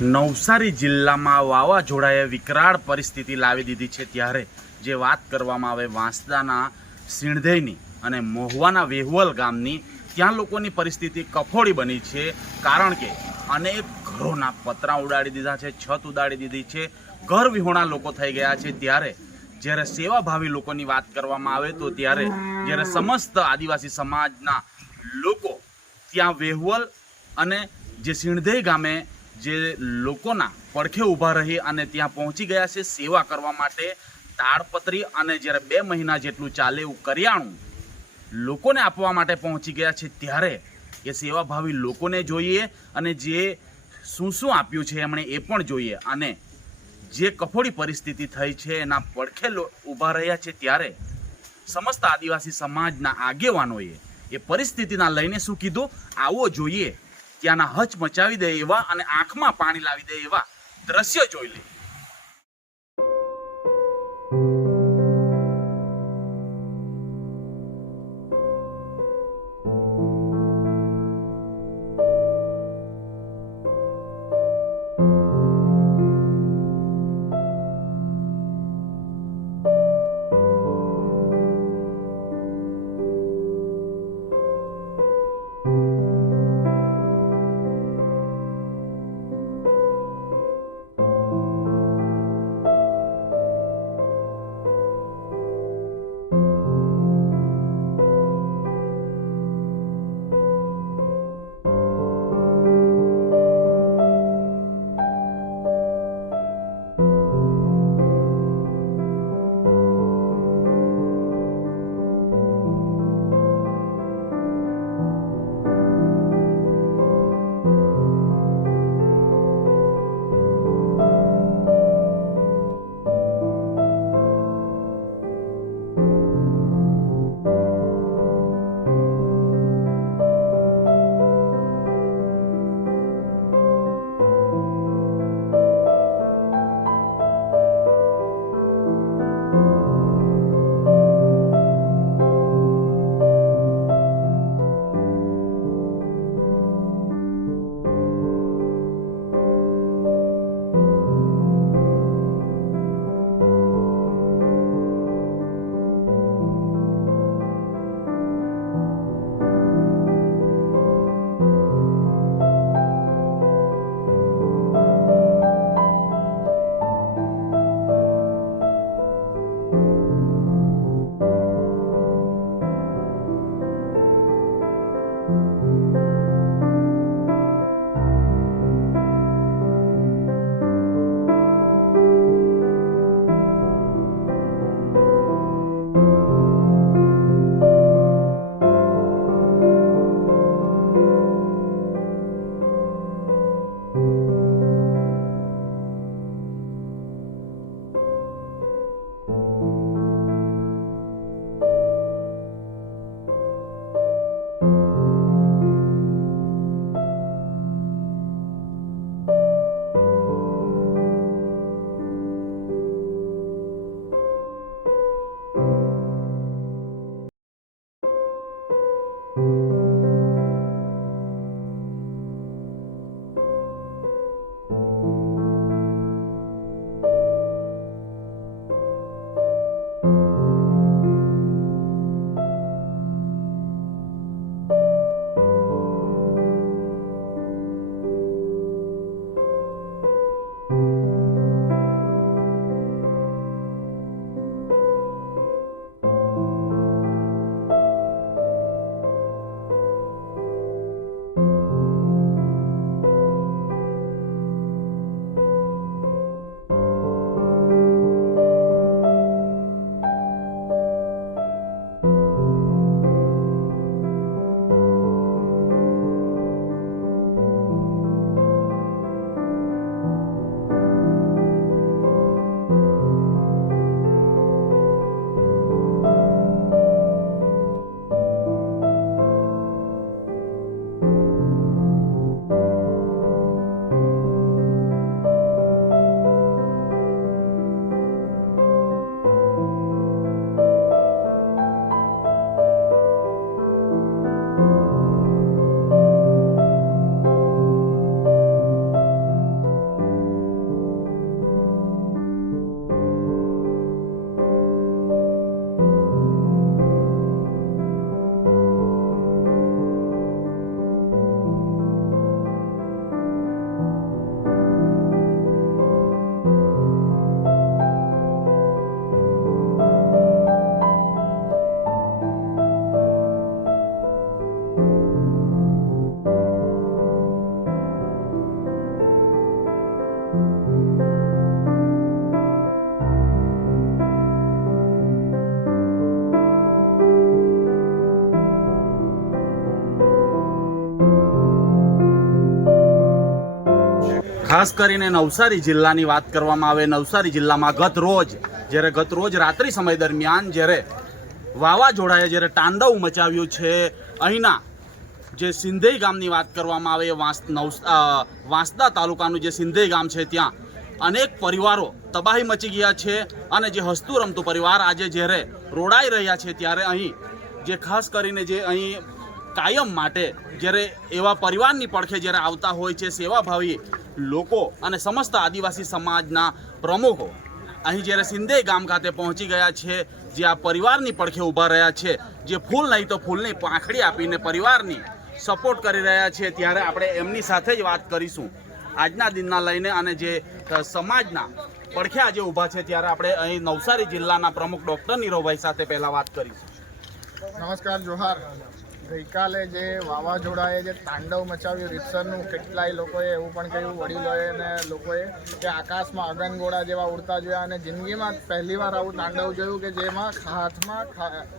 નવસારી જિલ્લામાં વાવાઝોડાએ વિકરાળ પરિસ્થિતિ લાવી દીધી છે। ત્યારે જે વાત કરવામાં આવે વાંસદાના સિણધઈની અને મહુવાના વેહવલ ગામની, ત્યાં લોકોની પરિસ્થિતિ કફોડી બની છે। કારણ કે અનેક ઘરોના પતરા ઉડાડી દીધા છે, છત ઉડાડી દીધી છે, ઘર વિહોણા લોકો થઈ ગયા છે। ત્યારે જ્યારે સેવાભાવી લોકોની વાત કરવામાં આવે તો ત્યારે જ્યારે સમસ્ત આદિવાસી સમાજના લોકો ત્યાં વેહવલ અને જે સિણધઈ ગામે જે લોકોના પડખે ઊભા રહી અને ત્યાં પહોંચી ગયા છે સેવા કરવા માટે। તાડપત્રી અને જ્યારે 2 મહિના જેટલું ચાલે એવું કરિયાણું લોકોને આપવા માટે પહોંચી ગયા છે। ત્યારે એ સેવાભાવી લોકોને જોઈએ અને જે શું શું આપ્યું છે એમણે એ પણ જોઈએ, અને જે કફોડી પરિસ્થિતિ થઈ છે એના પડખે ઊભા રહ્યા છે। ત્યારે સમસ્ત આદિવાસી સમાજના આગેવાનોએ એ પરિસ્થિતિના લઈને શું કીધું આવો જોઈએ, ત્યાંના હચ મચાવી દે એવા અને આંખમાં પાણી લાવી દે એવા દ્રશ્ય જોઈ લે। ખાસ કરીને નવસારી જિલ્લાની વાત કરવામાં આવે, નવસારી જિલ્લામાં ગત રોજ રાત્રિ સમય દરમિયાન જ્યારે વાવાઝોડાએ જ્યારે તાંડવ મચાવ્યું છે, અહીંના જે સિંધેઈ ગામની વાત કરવામાં આવે, વાંસદા તાલુકાનું જે સિંધેઈ ગામ છે ત્યાં અનેક પરિવારો તબાહી મચી ગયા છે અને જે હસતું રમતું પરિવાર આજે જ્યારે રોડાઈ રહ્યા છે, ત્યારે અહીં જે ખાસ કરીને જે અહીં કાયમ માટે જ્યારે એવા પરિવારની પડખે જ્યારે આવતા હોય છે સેવાભાવી લોકો અને સમસ્ત આદિવાસી સમાજના પ્રમુખો અહીં જ્યારે સિંધેઈ ગામ ખાતે પહોંચી ગયા છે, જે આ પરિવારની પડખે ઊભા રહ્યા છે, જે ફૂલ નહીં તો ફૂલની પાંખડી આપીને પરિવારની સપોર્ટ કરી રહ્યા છે, ત્યારે આપણે એમની સાથે જ વાત કરીશું આજના દિનના લઈને. અને જે સમાજના પડખે આજે ઊભા છે ત્યારે આપણે અહીં નવસારી જિલ્લાના પ્રમુખ ડૉક્ટર નીરવભાઈ સાથે પહેલાં વાત કરીશું. નમસ્કાર, જોહાર. ગઈકાલે જે વાવાઝોડાએ જે તાંડવ મચાવ્યું રીતસરનું, કેટલાય લોકોએ એવું પણ કહ્યું, વડીલોએ અને લોકોએ, કે આકાશમાં અગનગોળા જેવા ઉડતા જોયા અને જિંદગીમાં પહેલીવાર આવું તાંડવ જોયું કે જેમાં હાથમાં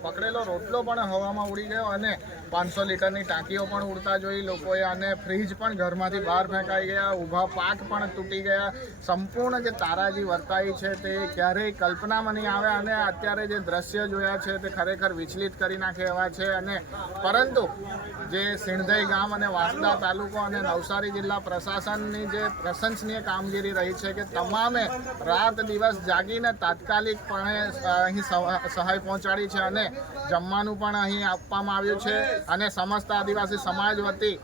પકડેલો રોટલો પણ હવામાં ઉડી ગયો અને 500 લીટરની ટાંકીઓ પણ ઉડતા જોઈ લોકોએ અને ફ્રીજ પણ ઘરમાંથી બહાર ફેંકાઈ ગયા, ઊભા પાક પણ તૂટી ગયા. સંપૂર્ણ જે તારાજી વર્તાઈ છે તે ક્યારેય કલ્પનામાં નહીં આવે અને અત્યારે જે દ્રશ્ય જોયા છે તે ખરેખર વિચલિત કરી નાખે એવા છે. અને પરંતુ જે સિંધેઈ ગામ અને વાંસદા તાલુકો અને નવસારી જિલ્લા પ્રશાસનની જે પ્રશંસનીય કામગીરી રહી છે કે તમામે રાત દિવસ જાગીને તાત્કાલિકપણે અહીં સહાય પહોંચાડી છે અને જમવાનું પણ અહીં આપવામાં આવ્યું છે. અને સમસ્ત આદિવાસી સમાજ વતી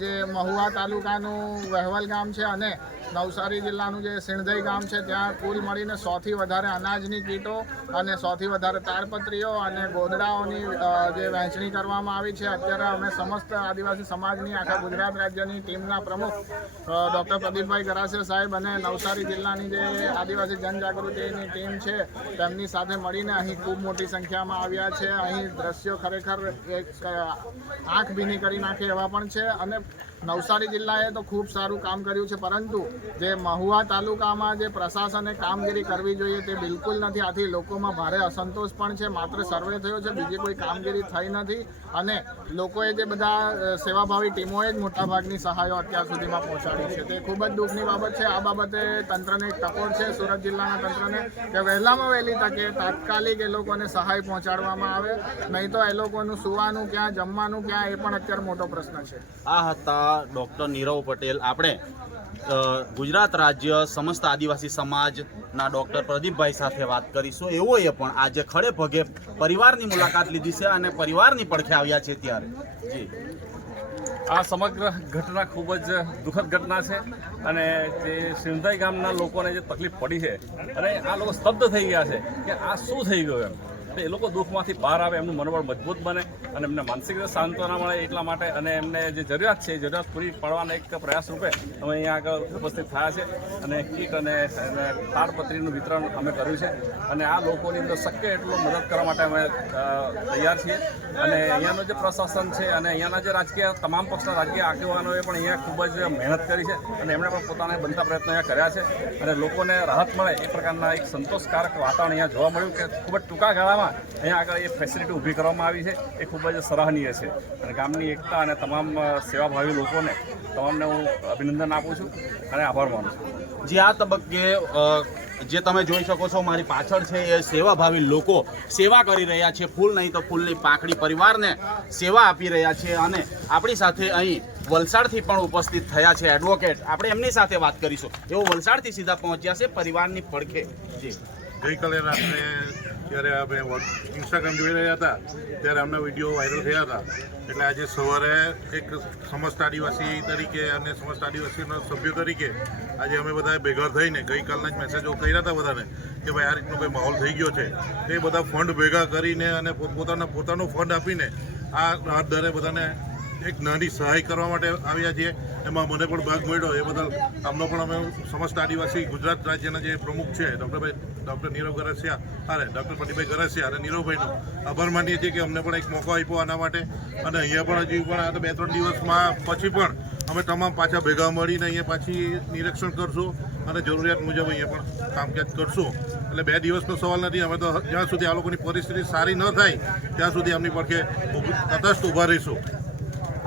જે મહુવા તાલુકાનું વહેવલ ગામ છે અને નવસારી જિલ્લાનું જે સિંધેઈ ગામ છે ત્યાં કુલ મળીને 100થી વધારે અનાજની કીટો અને 100થી વધારે તાડપત્રીઓ અને ગોદડાઓની જે વહેંચણી કરવામાં આવી છે. અત્યારે અમે સમસ્ત આદિવાસી સમાજની આખા ગુજરાત રાજ્યની ટીમના પ્રમુખ ડૉક્ટર પ્રદીપભાઈ ગરાસિયા સાહેબ અને નવસારી જિલ્લાની જે આદિવાસી જનજાગૃતિની ટીમ છે તેમની સાથે મળીને અહીં ખૂબ મોટી સંખ્યામાં આવ્યા છે. અહીં દ્રશ્યો ખરેખર એક આંખ ભીની કરી નાખે એવા પણ છે. અને નવસારી જિલ્લાએ તો ખૂબ સારું કામ કર્યું છે, પરંતુ જે મહુવા તાલુકામાં જે પ્રશાસને કામગીરી કરવી જોઈએ તે બિલકુલ નથી. આથી લોકોમાં ભારે અસંતોષ પણ છે. માત્ર સર્વે થયો છે, બીજી કોઈ કામગીરી થઈ નથી. અને લોકોએ જે બધા સેવાભાવી ટીમોએ જ મોટાભાગની સહાયો અત્યાર સુધીમાં પહોંચાડી છે તે ખૂબ જ દુઃખની બાબત છે. આ બાબતે તંત્રને એક ટકોર છે, સુરત જિલ્લાના તંત્રને, કે વહેલામાં વહેલી તકે તાત્કાલિક એ લોકોને સહાય પહોંચાડવામાં આવે, નહીં તો એ લોકોનું સુવાનું ક્યાં, જમવાનું ક્યાં, એ પણ અત્યારે મોટો પ્રશ્ન છે. આ હતા ડૉક્ટર નીરવ પટેલ. આપણે ગુજરાત રાજ્ય સમસ્ત આદિવાસી સમાજના ડૉક્ટર પ્રદીપભાઈ સાથે વાત કરીશું. એઓએ પણ આજે ખડે પગે પરિવારની મુલાકાત લીધી છે અને પરિવારની પડખે આવ્યા છે. ત્યારે જી, આ સમગ્ર ઘટના ખૂબ જ દુઃખદ ઘટના છે અને જે સિંધેઈ ગામના લોકોને જે તકલીફ પડી છે અને આ લોકો સ્તબ્ધ થઈ ગયા છે કે આ શું થઈ ગયું એમ. એ લોકો દુઃખમાંથી બહાર આવે, એમનું મનોબળ મજબૂત બને અને એમને માનસિક રીતે સાંત્વના મળે એટલા માટે અને એમને જે જરૂરિયાત છે એ જરૂરિયાત પૂરી પાડવાના એક પ્રયાસ રૂપે અમે અહીંયા આગળ ઉપસ્થિત થયા છે અને કીટ અને તાડપત્રીનું વિતરણ અમે કર્યું છે. અને આ લોકોની અંદર શક્ય એટલો મદદ કરવા માટે અમે તૈયાર છીએ. અને અહીંયાનું જે પ્રશાસન છે અને અહીંયાના જે રાજકીય તમામ પક્ષના રાજકીય આગેવાનોએ પણ અહીંયા ખૂબ જ મહેનત કરી છે અને એમણે પણ પોતાના બનતા પ્રયત્નો અહીંયા કર્યા છે. અને લોકોને રાહત મળે એ પ્રકારના એક સંતોષકારક વાતાવરણ અહીંયા જોવા મળ્યું કે ખૂબ જ ટૂંકા ગાળામાં અહીંયા આગળ એ ફેસિલિટી ઊભી કરવામાં આવી છે એ ખૂબ જ સરાહનીય છે. અને ગામની એકતા અને તમામ સેવાભાવી લોકોને તમામને હું અભિનંદન આપું છું અને આભાર માનું છું. જે આ તબક્કે જે તમે જોઈ શકો છો મારી પાછળ છે એ સેવાભાવી લોકો સેવા કરી રહ્યા છે. ફૂલ નહીં તો ફૂલની પાંખડી પરિવારને સેવા આપી રહ્યા છે. અને આપણી સાથે અહીં વલસાડથી પણ ઉપસ્થિત થયા છે એડવોકેટ. આપણે એમની સાથે વાત કરીશું. એઓ વલસાડથી સીધા પહોંચ્યા છે પરિવારની પડખે. જી, ગઈકાલે રાત્રે જ્યારે અમે ઇન્સ્ટાગ્રામ જોઈ રહ્યા હતા ત્યારે અમને વિડીયો વાયરલ થયા હતા. એટલે આજે સવારે એક સમસ્ત આદિવાસી તરીકે અને સમસ્ત આદિવાસીના સભ્યો તરીકે આજે અમે બધા ભેગા થઈને ગઈકાલના જ મેસેજો કર્યા હતા બધાને કે ભાઈ આ રીતનો કોઈ માહોલ થઈ ગયો છે. એ બધા ફંડ ભેગા કરીને અને પોતાનો ફંડ આપીને આ રાત દરે બધાને એક નાની સહાય કરવા માટે આવ્યા છીએ. એમાં મને પણ ભાગ મળ્યો એ બદલ આમનો પણ અમે સમસ્ત આદિવાસી ગુજરાત રાજ્યના જે પ્રમુખ છે ડૉક્ટર નીરવ ગરાસિયા ડૉક્ટર પ્રદીપભાઈ ગરાસિયા અને નીરવભાઈનો આભાર માનીએ છીએ કે અમને પણ એક મોકો આપ્યો આના માટે. અને અહીંયા પણ હજી પણ 2-3 દિવસમાં પછી પણ અમે તમામ પાછા ભેગા મળીને અહીંયા પાછી નિરીક્ષણ કરશું અને જરૂરિયાત મુજબ અહીંયા પણ કામકાજ કરશું. એટલે 2 દિવસનો સવાલ નથી. અમે તો જ્યાં સુધી આ લોકોની પરિસ્થિતિ સારી ન થાય ત્યાં સુધી એમની પડખે તટસ્થ ઊભા રહીશું.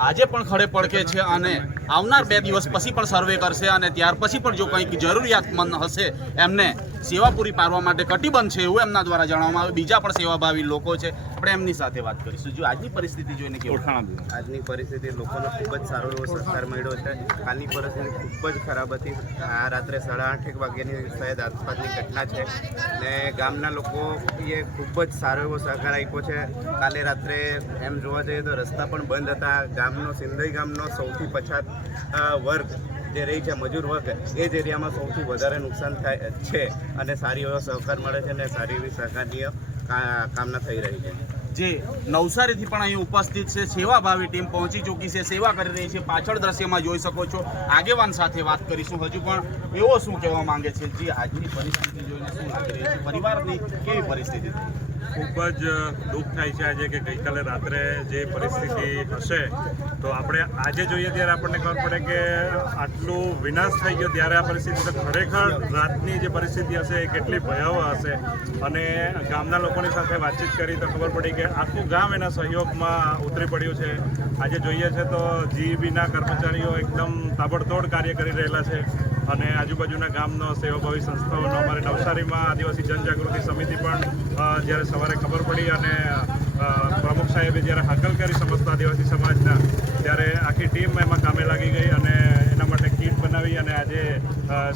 આજે પણ ખડે પડકે છે અને આવનાર 2 દિવસ પછી પણ સર્વે કરશે અને ત્યાર પછી પણ જો કંઈક જરૂરિયાતમંદ હશે એમને સેવા પૂરી પાડવા માટે કટિબદ્ધ છે એવું એમના દ્વારા જણાવવામાં આવ્યું. બીજા પણ સેવાભાવી લોકો છે, આપણે એમની સાથે વાત કરીશું. જો આજની પરિસ્થિતિ જોઈને કેવું? આજની પરિસ્થિતિ લોકોનો ખૂબ જ સારો એવો સહકાર મળ્યો છે. કાલની પરિસ્થિતિ ખૂબ જ ખરાબ હતી. આ રાત્રે 8:30 વાગ્યાની શાયદ આસપાસની ઘટના છે ને ગામના લોકોએ ખૂબ જ સારો એવો સહકાર આપ્યો છે. કાલે રાત્રે એમ જોવા જઈએ તો રસ્તા પણ બંધ હતા. ગામનો સિંધઈ ગામનો સૌથી પછાત વર્ગ જે રહી છે, મજૂર વર્ગ, એ જ એરિયામાં સૌથી વધારે નુકસાન થાય છે અને સારી એવો સહકાર મળે છે અને સારી એવી સહકારની કામના થઈ રહી છે. જે નવસારીથી પણ અહીં ઉપસ્થિત છે સેવાભાવી ટીમ પહોંચી ચૂકી છે, સેવા કરી રહી છે. પાછળ દ્રશ્યમાં જોઈ શકો છો. આગેવાન સાથે વાત કરીશું. હજુ પણ એવો શું કહેવા માંગે છે? જે આજની પરિસ્થિતિ જોઈને શું લાગી રહી છે? પરિવારની કેવી પરિસ્થિતિ? ખૂબ જ દુઃખ થાય છે આજે કે ગઈકાલે રાત્રે જે પરિસ્થિતિ હશે તો આપણે આજે જોઈએ ત્યારે આપણને ખબર પડે કે આટલું વિનાશ થઈ ગયો ત્યારે આ પરિસ્થિતિ તો ખરેખર રાતની જે પરિસ્થિતિ હશે એ કેટલી ભયાવહ હશે. અને ગામના લોકોની સાથે વાતચીત કરી તો ખબર પડી કે આખું ગામ એના સહયોગમાં ઉતરી પડ્યું છે. આજે જોઈએ છે તો જીઈબીના કર્મચારીઓ એકદમ તાબડતોડ કાર્ય કરી રહેલા છે અને આજુબાજુના ગામનો સેવાભાવી સંસ્થાઓનો અમારે નવસારીમાં આદિવાસી જનજાગૃતિ સમિતિ પણ જ્યારે સવારે ખબર પડી અને પ્રમુખ સાહેબે જ્યારે હાકલ કરી સમસ્ત આદિવાસી સમાજના, ત્યારે આખી ટીમ એમાં કામે લાગી ગઈ અને એના માટે કીટ બનાવી અને આજે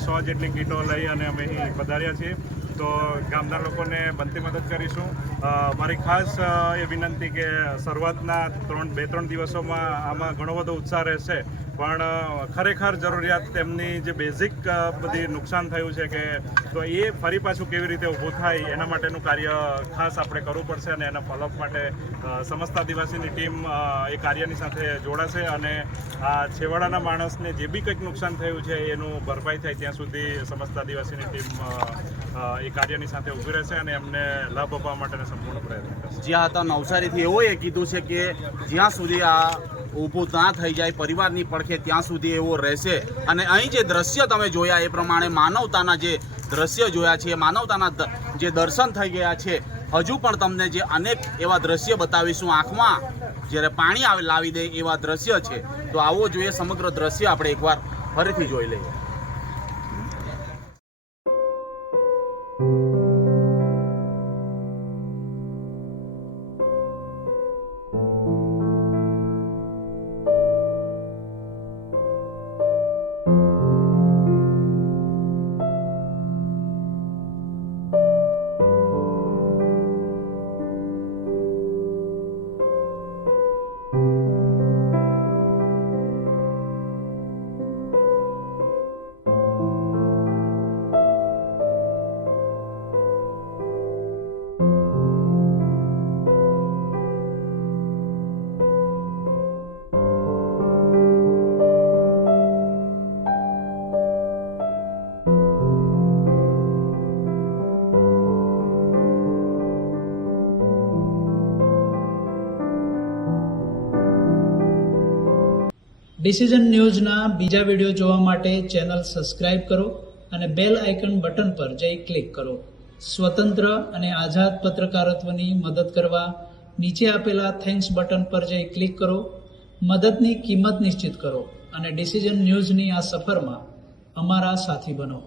100 જેટલી કીટો લઈ અને અમે અહીં પધાર્યા છીએ. તો ગામના લોકોને બનતી મદદ કરીશું. મારી ખાસ એ વિનંતી કે શરૂઆતના 2-3 દિવસોમાં આમાં ઘણો બધો ઉત્સાહ રહેશે પણ ખરેખર જરૂરિયાત તેમની જે બેઝિક બધી નુકસાન થયું છે કે તો એ ફરી પાછું કેવી રીતે ઊભું થાય એના માટેનું કાર્ય ખાસ આપણે કરવું પડશે અને એના ફોલોઅપ માટે સમસ્ત આદિવાસીની ટીમ એ કાર્યની સાથે જોડાશે અને આ છેવાડાના માણસને જે બી કંઈક નુકસાન થયું છે એનું ભરપાઈ થાય ત્યાં સુધી સમસ્ત આદિવાસીની ટીમ એ કાર્યની સાથે ઊભી રહેશે અને એમને લાભ આપવા માટેનો સંપૂર્ણ પ્રયત્ન કરશે. જ્યાં હતા નવસારીથી એવો એ કીધું છે કે જ્યાં સુધી આ ઊભું ના થઈ જાય પરિવારની પડખે ત્યાં સુધી એવો રહેશે. અને અહીં જે દ્રશ્ય તમે જોયા એ પ્રમાણે માનવતાના જે દ્રશ્ય જોયા છે, માનવતાના જે દર્શન થઈ ગયા છે. હજુ પણ તમને જે અનેક એવા દ્રશ્ય બતાવીશું. આંખમાં જ્યારે પાણી લાવી દે એવા દ્રશ્ય છે. તો આવો જોઈએ સમગ્ર દ્રશ્ય આપણે એકવાર ફરીથી જોઈ લઈએ. ડિસિઝન ન્યૂઝના બીજા વિડીયો જોવા માટે ચેનલ સબસ્ક્રાઇબ કરો અને બેલ આઇકન બટન પર જઈ ક્લિક કરો. સ્વતંત્ર અને આઝાદ પત્રકારત્વની મદદ કરવા નીચે આપેલા થેન્ક્સ બટન પર જઈ ક્લિક કરો. મદદની કિંમત નિશ્ચિત કરો અને ડિસિઝન ન્યૂઝની આ સફરમાં અમારા સાથી બનો.